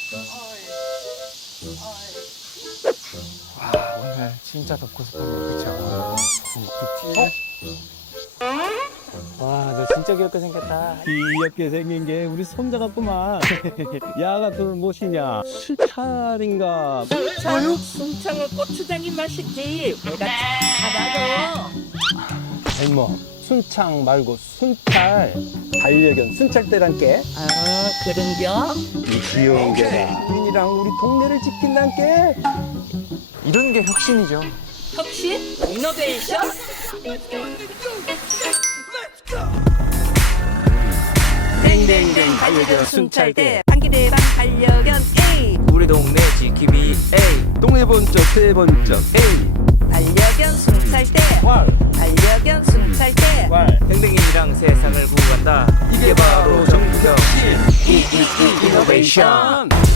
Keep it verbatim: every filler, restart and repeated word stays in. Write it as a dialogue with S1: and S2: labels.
S1: 와, 오늘 진짜 덥고 습하네. 그쵸? 와, 너 진짜 귀엽게 생겼다.
S2: 귀엽게 생긴 게 우리 손자 같구만. 야가 그걸 무엇이냐? 수찰인가?
S3: 뭐요? 순창은 고추장이 맛있지. 내가 잘 알아.
S2: 할머, 순창 말고 순찰. 반려견 순찰대란께.
S3: 아, 그런겨?
S2: 이 귀여운 게 민이랑 우리 동네를 지킨단께.
S1: 이런 게 혁신이죠.
S3: 혁신? 이노베이션? 댕댕댕 반려견 순찰대 방기대방 반려견 A
S1: 우리 동네 지키비 A.
S2: 동네 번쩍 세 번쩍 에이.
S3: 반려견 순찰대
S2: 왈.
S3: 반려견 순찰대
S2: 왈.
S1: 댕댕이랑 세상을 구간다. 이게 바로 정부 혁신. 이, 이, 이, 이노베이션.